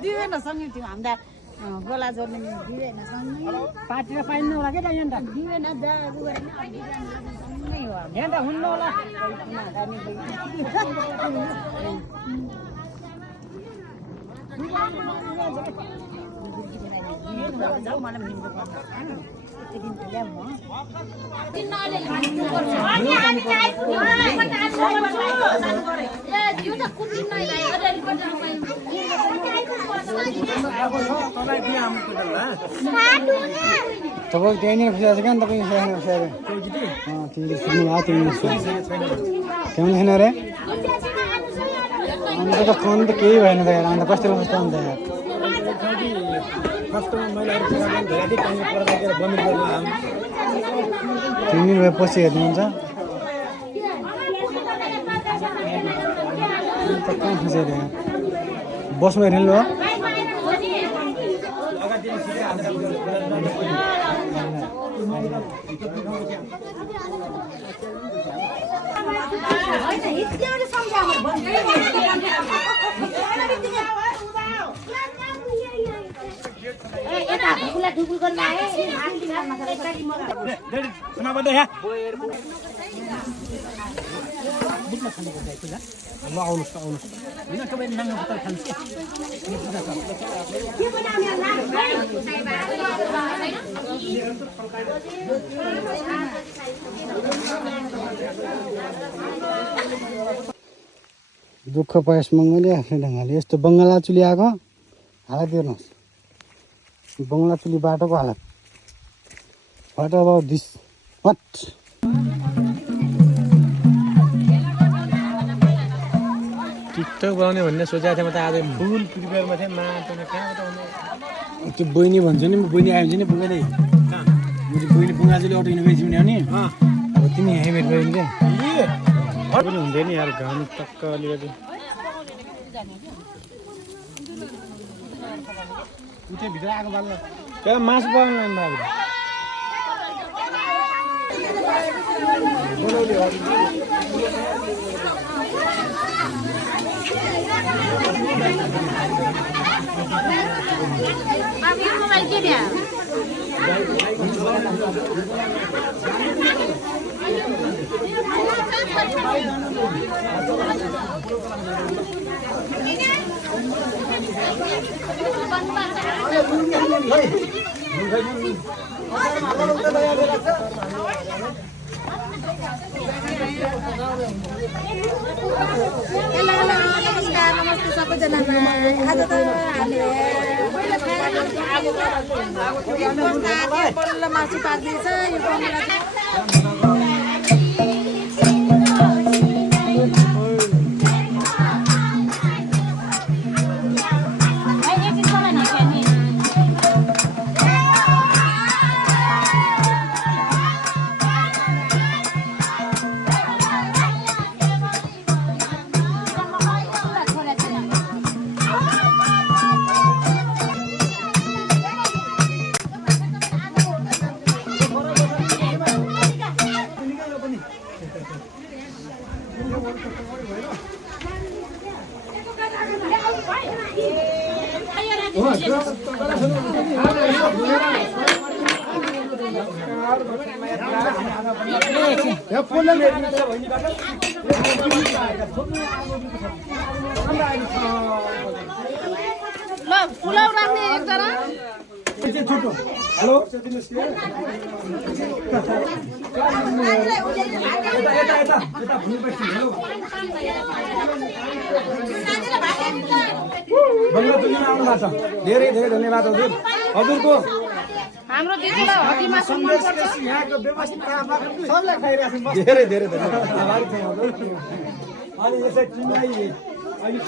दिवेन सँगै थियो हामीलाई गोला जोड्ने दिवेन सँगै पार्टीमा पाइनु होला के त यहाँ त दिवेन दाजु गरेर सँगै हो यहाँ त हुन्न होला जाऊ मलाई निम्तो पर्छ त्यो दिन ल्याऊ म तपाईँ त्यहीँनिर खुसी छ क्या नि तपाईँ केही छैन रे अन्त त फोन त केही भएन त यार अन्त कस्तो कस्तो अन्त यार तिन दिन भएपछि हेर्नुहुन्छ कहाँ खुसेर बसमा हेर्नु हो ल आउनुहोस् होइन तपाईँ नाङ्गो बोतल खानुहोस् दुःख पायस मङ्गलले आफ्नै ढङ्गले यस्तो बङ्गला चुली आएको हालत हेर्नुहोस् बङ्गला चुली बाटोको हालत what about this what TikTok बनाउने भन्ने सोचेको थिएँ म त आज फुल प्रिपेयरमा थिएँ माटोले कहाँबाट आउनु त्यो बहिनी भन्छ नि बहिनी आयो भने नि पुगेरै मैले बहिनी बुङ्गाजुली अटो युनिभर्सिटी हुने अब तिमी यहीँ भेट भयो भने चाहिँ पनि हुँदैन यार घाम टक्क अलिकति उतै भित्र आएको बाल्नु त्यो मासु पकाउनु बाबु नमस्कार नमस्ते सबैजनालाई आज त हामीले बल्ल मासु पाक्दैछ यो ल पुलाउ राख्ने एकजना हेलो धेरै धेरै धन्यवाद हजुर हजुरको हाम्रो दिदीलाई हड्डी मासु मन पर्छ यहाँको व्यवस्था सबलाई खाइरहेको धेरै धेरै धन्यवाद आभारी छौँ हजुर अनि यसै चिन्नै अहिले